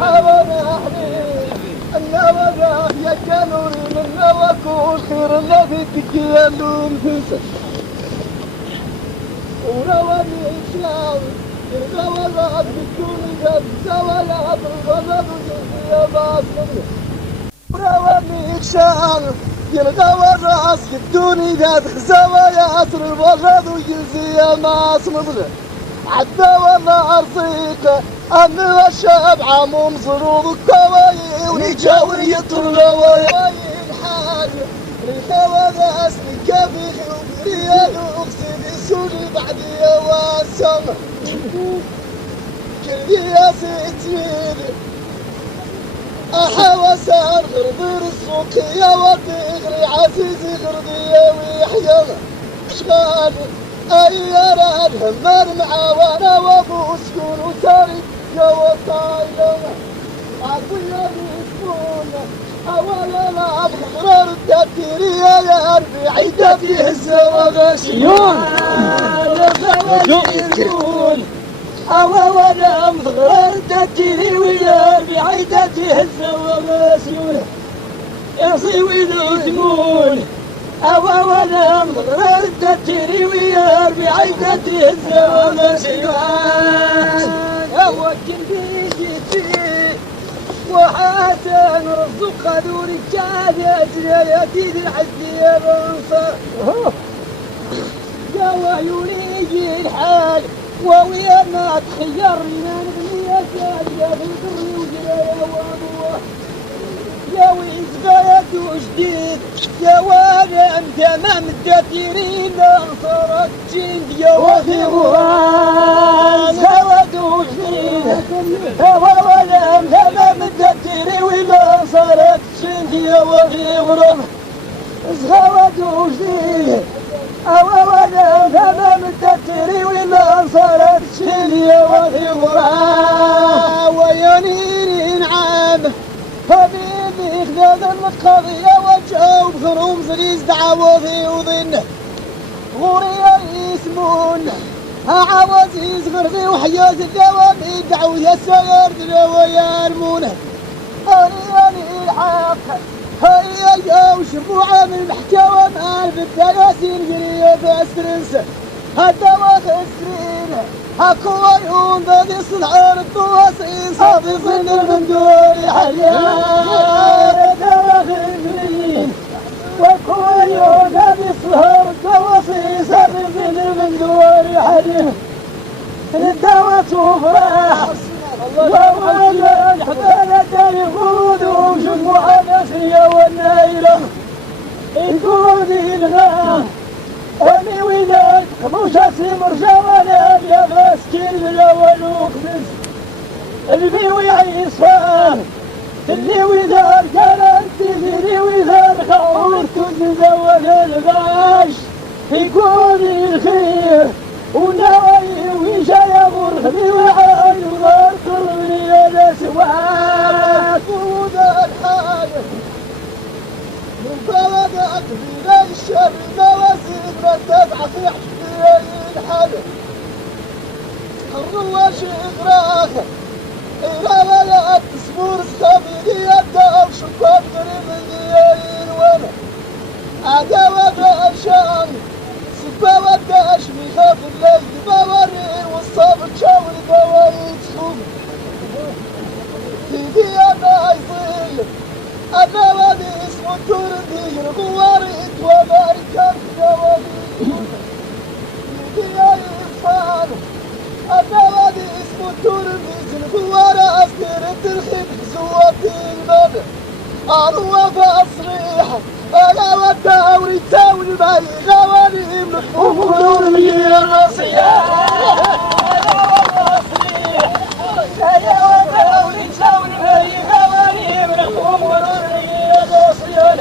حوانا حبيب النوى يا كانور من نواكو الخير الذي تكيالو مفسر ورواني إشلاوي يرغوى الراب بكوني ذات زوالات الغضب وجزية باصمني ورواني إشلاوي يرغوى الراس يبدوني ذات خزوايات الغضب وجزية باصمني عدى والله أرضيك أنا الشاب عموم ظروف الكواي ونجاور يطلع وياي الحال ريخا أسلي كافي وبريال وأقصد سوري بعدي واسم كل يا ستين أحوى سار غربير السوق يا وطيغري عزيزي غربي ويحيى شغال أي راد همار معاوانا وابو سكون وتاريخ يا وطايلة عطية بيسكون أولا لا أبغر التبتيري يا أربي عيدتي هزة وغشيون أولا أبغر التبتيري ويا أربي عيدتي هزة وغشيون يصيوي ذو أولا ردت تري ويار بعيدتي الزوام سيوان أوكل بيجي وحاتن رزق ذو رجال أجري يديد العزي بنصر يا وعيوني الحال وويا ما تخيرنا نبني أجال يا بيضري وجري وابوه يا ويزغايات وجديد يا وانا انت ما مدتيرين انصرت جند يا وفي غرام زواد وجديد يا وانا انت ما مدتيرين ولا انصرت جند يا وفي غرام زواد وجديد يا وانا انت ما مدتيرين ولا انصرت جند يا وفي غرام ويا نيرين عام حبيبي خذ القضية وجهه بغروم زريز دعوضي وظنه غوري يسمون عوازيز غربي وحياز الدوام يدعو يا سير دلو يرمونه هاني الحق هيا وشبوعة من المحكوى مال بالثلاثين قرية بأسرنسة هالدواء خسرين هاكو عيون ذي صدعان الطواسين صافي ظن المندوري حريان الدواء خسرين وكو عيون ذي صدعان الطواسين صافي ظن المندوري حريان الدواء تفرح ووالي الحبالة يقود وشموع نسية والنايلة يقود الغاه أمي ولاد خموش أسمر جوانا يا مسكين بالأول وخمس اللي ويعيصان اللي ويدار قالت اللي ويدار خاور تزول الغاش يقول الخير ونواي ويجا غربي وعاي وغار قلبي يا سواك وذا الحاجة من بلدك بلا الشر موازين ردفع في حبيل الحبل الرواش إغراك إلى ولا تصبر الصبي يبدأ وشكوك قريب الديين وانا عداوة بأشان سبا وداش ميخاف الليل بورين والصبر تشاور دوايد سخوم تيجي أنا يصيل أنا وادي اسمه تردي غواريت وباركات دوالي تيجي يا إنسان أنا وادي اسمه تردي غوارة أسكرت الخيب زواتي الباب أروى فأصريح أنا والداوري تاوري باي غواني وفرور لي الرصيان أنا والأصريح أنا والداوري تاوري باي غواني وفرور لي الرصيان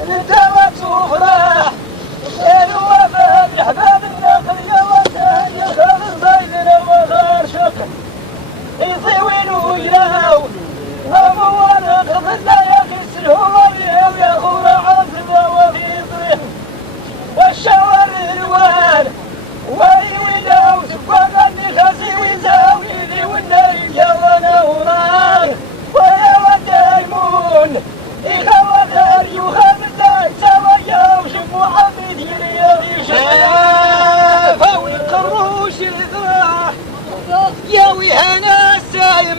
الدواء تفرح الوفاء بحباب النخل يا وطن يخاف الزايدنا وغار شكر يطيوين ويلاو أموانا قبل لا يخسر هو اليوم يا غور عظمة وفي طريق والشوارع الوان ويلاو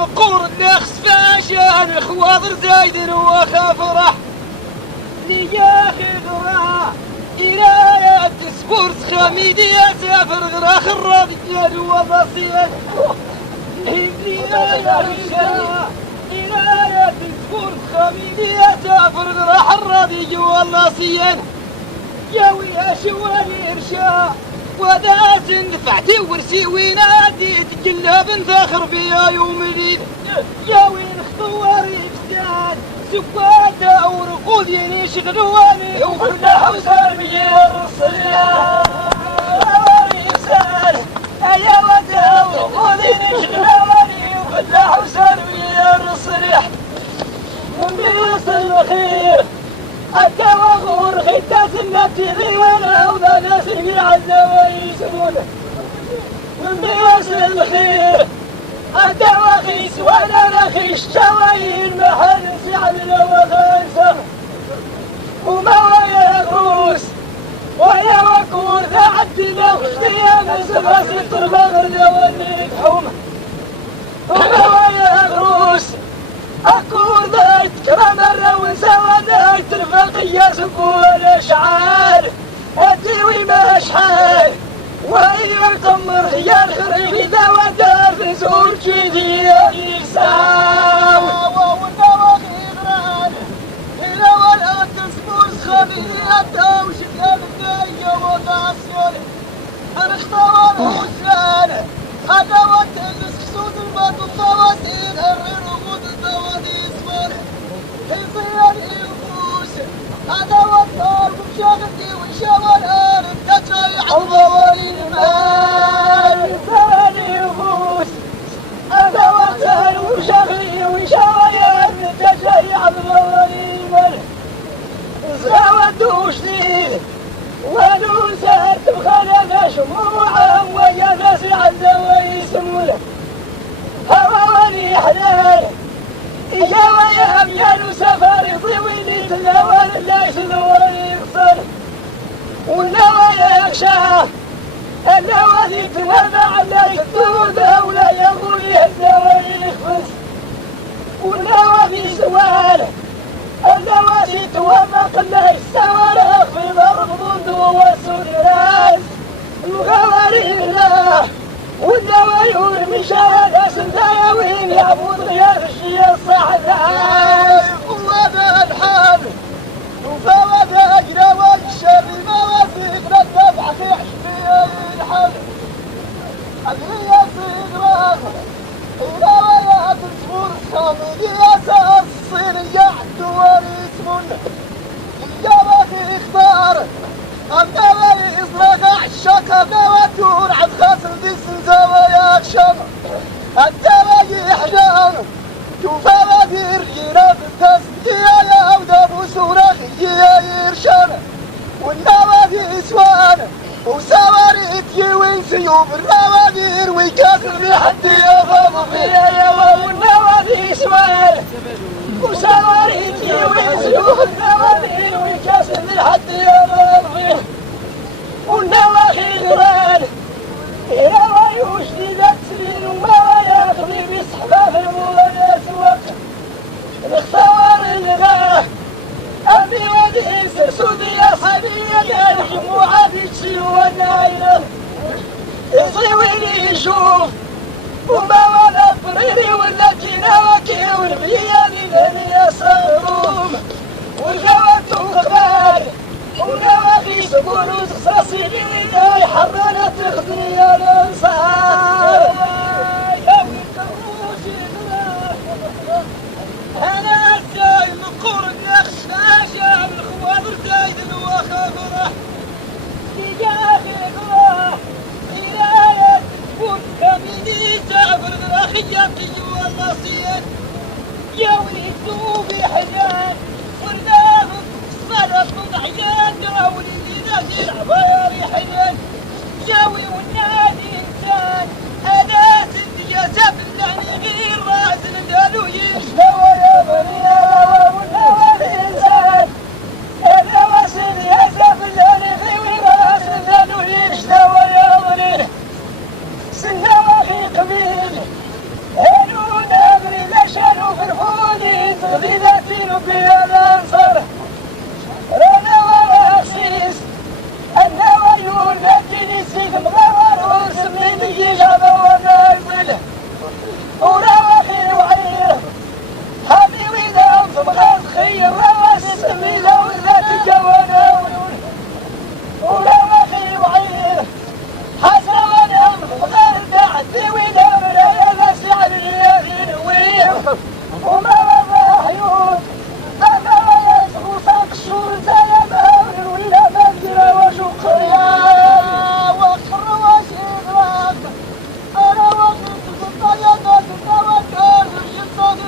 المقور النخس فاشان خواضر زايد وخاف راح لي يا اخي غرا إلى سبورت خميدي يا سافر غرا خراضي يا وضصيان لي يا اخي غرا إلى سبورت خميدي يا سافر غرا حراضي والله صيان يا ويا شوالي إرشا وداس دفعتي ورسي وينادي تقلب انفخر فيا يوم العيد يا وين خطواري بستان سكواتا ورقود يني شغلواني وكلها حوسان بيا الرصيان وريسان يا ودا ورقود يني شغلواني وكلها حوسان بيا الرصيح ومن الخير التوغر غيتاس النبتي غيوانا وذا ناس يعزى ويسمونه من بيوصل الخير التواخيس وانا نخيش شوايين محل سعدنا وخيسة وما ويا غروس ويا وكور ذا عدنا وختيا مسبا ستر مغرد ونيك حومة وما ويا غروس أكور ذايت كرام الرون سوا ذايت الفقية سكون الأشعار أديوي مشحال وأيوة تمر هي الخريف إذا ودار في زور جيدي يساو والنواخي غران إلى ولا تسبوس خبيئة وشكال الدنيا وضعسيوني أنا اختار وسلانة أدوات السكسود البطل طواتين الرغود الدواتي اسمانة حيصياني الفوس أدوات طار ومشاغلتي وشوال آلم تتريح الضوالي المال حيصياني الفوس أدوات طار ومشاغلتي وشوال آلم تتريح الضوالي المال زاودوا جديد ونوسات بخلنا شموعا ويا ناس عزا ويسمونه هواني حلال يا ويا أبيان سفاري طويلي تلاوان لا يسلواني يقصر والنوايا يخشى النوادي تنبع لا يكتور ولا يقول النوايا يخفز والنوادي سوال النوادي توافق لا يستوى في ضرب وسود الراس الغواري لا والدوايور مشاهدة سنداوين يعبود غير الشيء الصحراء وهذا الحال وفوض أجرى والشر موازيق للدفع في حشبي الحال أدري صغراغ إلى ولا تصبر خامد يسار الصينية عدوان يسمون الجبهة اختار الدواء إصلاق الشكا دواتور عد خاسر دي سنزاويا الشمع الدواء إحجام تفاوضير جيران التسجية يا أودا بسورة خيجية يرشان والنوادي إسوان وسواري إتيوين سيوب النوادير ويكاسر لحد يغضب فيها يا والنوادي إسوان وسواري إتيوين سيوب النوادير ويكاسر لحد يغضب فيها والنواخي غران يا ويوش لذات سنين وما ياخذي بسحباب المولى سوق الاختوار الغاه أبي ودي سرسودي يا صبي يا الجموعة بيتشيل والنايلة يصيويني يشوف وما ولا فريري ولا كيناوكي والبياني لاني يصروم والجوات وقبال ونواخي سقول وصاصي لي حرانة تخدني يا الانصار يا ويكروشي انا جاي مقور النخش اشا بالخواطر زايد الوخا فرح يا اخي فرح الى تكون كميني سافر اخي يبكي والله صيان يا ويتو بحنان ورداه صدق ضحيان دراولي نادي العباري حنان جاوي والنادي انسان انا سندي يا سفلاني غير راس ندالو يشتوى يا بني والنوادي انسان انا واسد يا سفلاني غير راس ندالو يشتوى يا بني سنواخي قبيل هنونا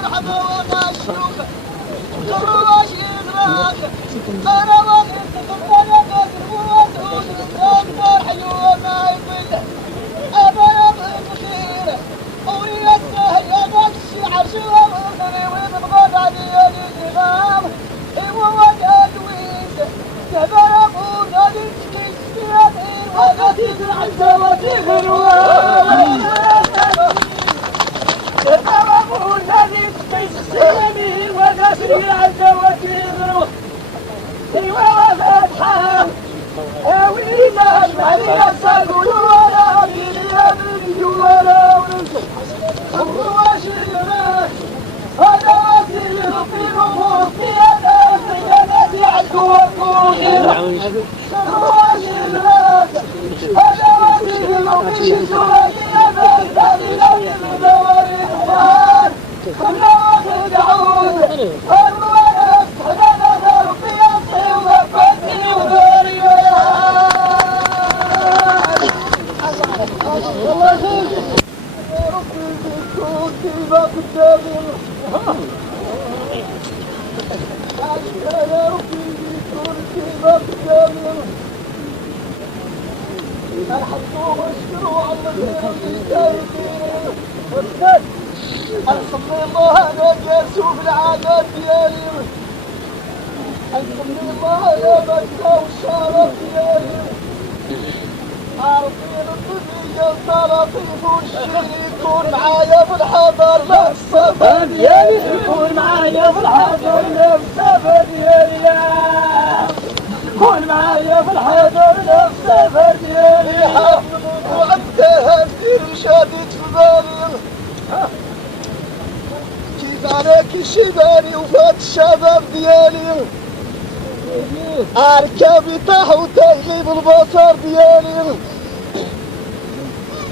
الحظ وغشوك الرواش يزراك أنا وقت تقبل قدر وسعود أكبر حيوان ما يقل أبا الخير ويسه يا الشعر شوام أخري ويبغى بعدي الإمام ووجه الويس تبر أقول هذه تشتياتي وقتي العزة وتغروا تبر الذي تشتياتي وقتي العزة وتغروا سوى فتحة أولينا المعنى سأقولوا ولا بيلي أبني ولا ونسى الرواش الناس هذا وسيل في الأمور في هذا سيدتي عدو الروح الرواش الناس هذا وسيل في سورة النبات هذه لم يدور الإخوان كنا واخد عود الرواش هذا نظر في أصلي وفتني ودوري والله خير يا ربي بكون كيما قدامي يا ربي بكون كيما قدامي الحمد واشكروا على الخير الحمد الله انا جالس في العادات ديالي الحمد الله يا مكة والشرف ديالي عارفين الدنيا طراطيف والشي يكون معايا في الحضر لا الصفا ديالي يكون معايا في الحضر السفر ديالي كون معايا في الحضر السفر ديالي حاف الموضوع انتهى ندير شادد في بالي كيف عليك الشيباني وفات الشباب ديالي اركب يطيح وتغلب البصر ديالي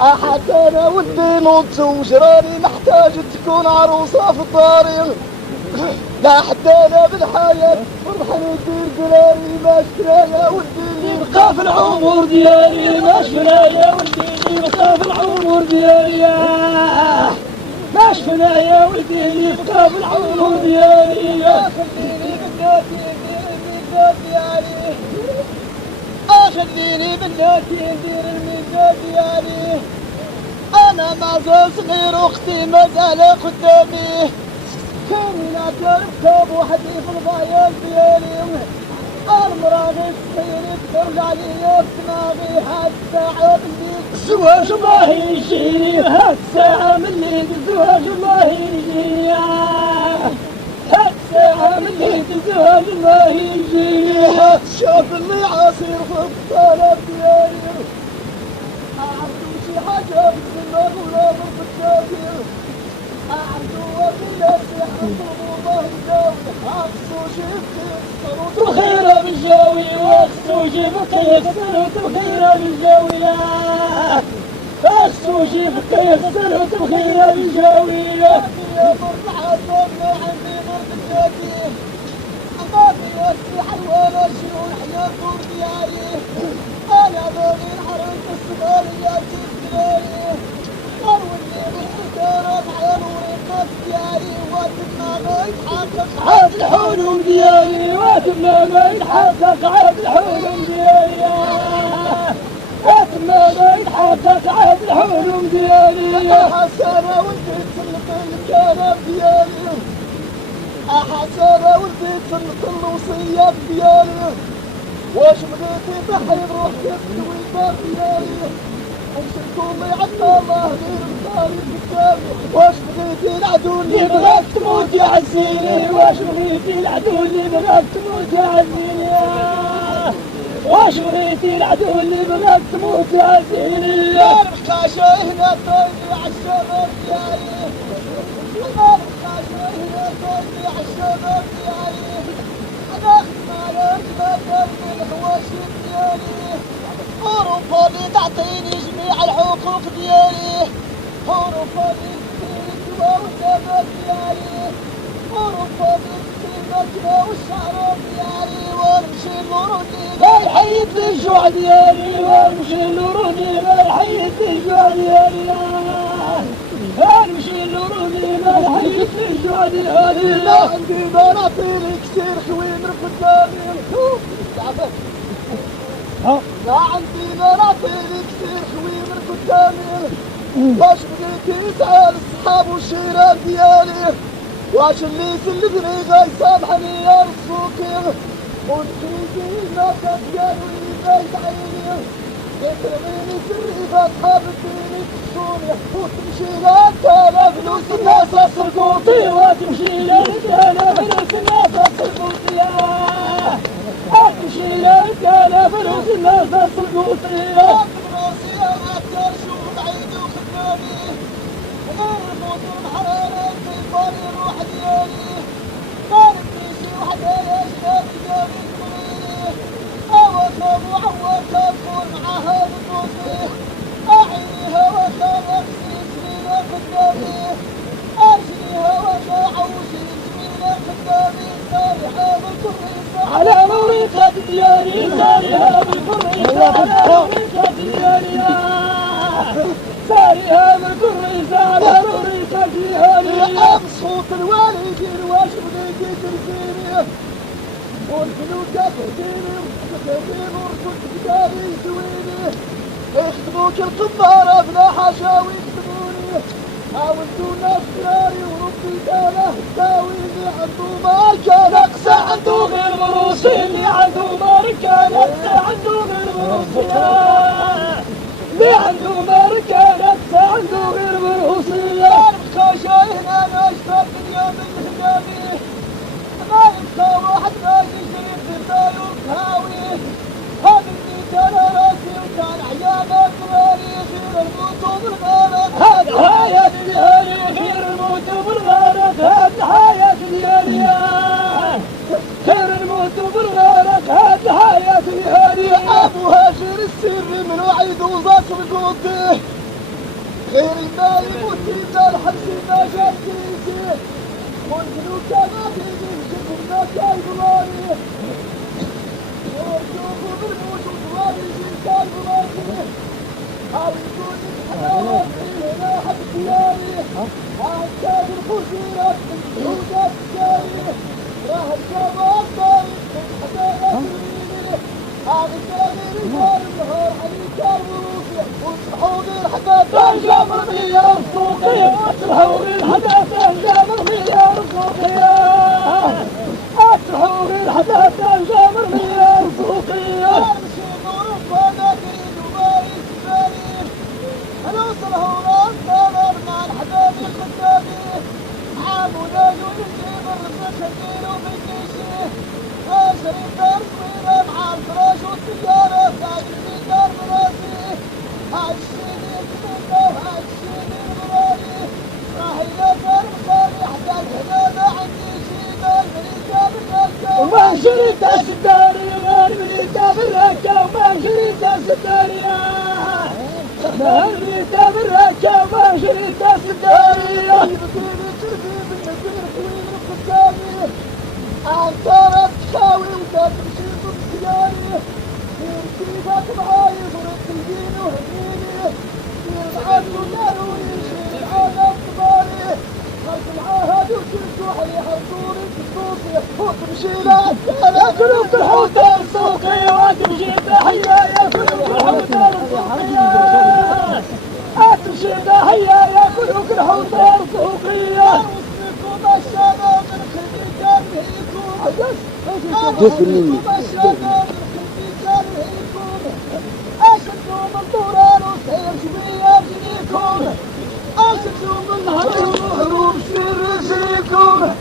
حتى انا ودي نتزوج راني محتاج تكون عروسه في داري لا حتى انا بالحياه فرحني ندير قراري ما شفنا ودي يبقى في العمر ديالي ما شفنا يا ولدي يبقى في العمر ديالي ما شفنا يا ولدي يبقى في العمر ديالي خليني بناتي ندير الميزان ديالي خليني بناتي ندير الميزان ديالي انا ما زال صغير اختي مازال قدامي كاملة تركب وحدي في البيان ديالي المراغي صغير ترجع لي بدماغي حتى عقلي الزواج الله يجيني هالساعة من ليل الزواج الله يجيني هالساعة من ليل الزواج الله يجيني شاف اللي عاصير في الطلب ديالي أعرفوا شي حاجة في الزمان ولا في التاثير أعرفوا وكل السحر الله يداوي حافظوا شي بخير بالجاوي وخصو جيبك يغسل بخير بالجاوي خصو جيبك يغسل بخير بالجاوي يا برد حاضر عندي برد الجاكي ما في وسع ولا شنو الحياة طول ديالي أنا باغي نحرق الصغار يا جدالي واللي بالسكارات عيالوري الناس ديالي واتما ما يتحقق عاد الحلم ديالي واتما ما يتحقق عاد الحلم ديالي واتما ما يتحقق عاد الحلم ديالي يا حسنة ولدي تسلق الكلام ديالي حسنة ولدي تسلق الوصيات ديالي واش بغيتي تحيد روحك تسوي الباب ديالي نشركوا لي عنا الله غير الخالي قدامي واش بغيتي العدو اللي بغاك تموت يا عزيني واش بغيتي العدو اللي بغاك تموت يا عزيني واش بغيتي العدو اللي بغاك تموت يا عزيني نربح هنا طيبي عالشباب ديالي نربح هنا طيبي عالشباب ديالي انا خدمة ما قلبي الحواشي ديالي أوروبا اللي تعطيني جميع الحقوق ديالي أوروبا اللي تدير الدواء والنبات ديالي أوروبا اللي تدير الماكلة والشعر ديالي ونمشي نوروني لا يحيد لي الجوع ديالي ونمشي نوروني لا يحيد لي الجوع ديالي ونمشي نوروني لا يحيد الشهد هذه لا عندي مناطيل كثير خوين قدامي لا عندي مناطيل كثير خوين قدامي واش بغيتي يسأل الصحاب والشيران ديالي واش اللي سلفني غيسامحني يا رزقي ونكريتي الناس ديالو يبيت عيني يترميني سري فاصحاب الدين يكسوني وتمشي لك انا فلوس الناس السرقوطي وتمشي لك انا فلوس الناس السرقوطي تمشي لك انا فلوس الناس السرقوطي راسي انا كرشو بعيد وخدامي ونرموت الحرارة في بالي روح ديالي ضاربني شي وحدة يا شباب جابي كبريني اوكا وعوكا تكون معاها بطوطي اعيني هواكا نفسي جميلة قدامي ارجلي هواكا عوشي جميلة قدامي سارحة بالكريسة على مريقة ديالي سارحة بالكريسة على مريقة ديالي سارحة بالكريسة على مريقة ديالي صوت الوالدين واش بغيتي ترسيني والفلوس تهديني وتهديني وركض بداري يسويني يخدموك القمارة بلا حشاوي يخدموني حاولتوا الناس فراري وربي كان داويني عنده ماركة ناقصة عنده غير مروسي اللي عنده ماركة ناقصة عنده غير مروسي اللي عنده ماركة ناقصة عنده غير مروسي أنا شايهن أنا أشتاق الدنيا من هدامي ما يبقى واحد راجي شريف بالباي وبهاوي هذا البيت أنا راسي وكان عيانا كباري خير الموت وبالغارة هذا حياة ديالي خير الموت وبالغارة هذا حياة ديالي خير الموت وبالغارة هذا حياة ديالي أبو هاجر السر من وعيد وزاك بقوتي خير المال يموت إذا الحبس ما جاب كيسي والفلوس ما تيجي الجبن ما جاي بلاني وارجوك بالموت وطوالي جيسان بلاني حاول يكون الحلاوة هنا حد ديالي عكاد الخزيرات من حدودات الجاي راح الجواب طارق من حدائق يميني هذا التغيير يدار النهار عليك الوروسي وصحوا بالحداثة الجمر مليار صوتية اطرحوا بالحداثة الجمر مليار صوتية اطرحوا بالحداثة الجمر مليار صوتية امشي مرفضة كريم وماري سفاري هنوصل هوران طالب مع الحبايب الخدامي عامونا يجيب الرزق خليل وبيكيشي هاجر الدار صغيرة مع الفراش والسيارة تاج في دار مراسي هاجشيني كمينة وهاجشيني المرادي راهي دار مخالي حتى الهدادة عندي شيدة الملكة بالركة وما شريت السداري وما شريت بالركة وما شريت السداري ما شريت بالركة وما شريت السداري بطيني شربي بالنزير طويل قدامي عالطارة تخاوي وكان تمشي بسياري كيفك معاي ضربت الدين وهديني يبعث وناروني شيل العالم كباري خلف العهد وكنتو علي حضوري كنتوصي وتمشي لك انا كلوك الحوت السوقي وتمشي تحية يا كلوك الحوت السوقي تمشي تحية يا كلوك الحوت السوقي وصلكم الشباب من خلقي كان هيكم جسم مني أشدوا من طوران وسير شوية بجنيكم أشدوا من هروب وهروب سر رجليكم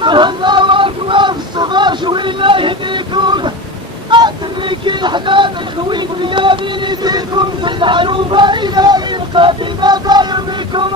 مهنا وأكبر الصغار شوية يهديكم أتريكي الحنان الخويب غيابي نديكم في العروبة إلى يبقى في ما داير بكم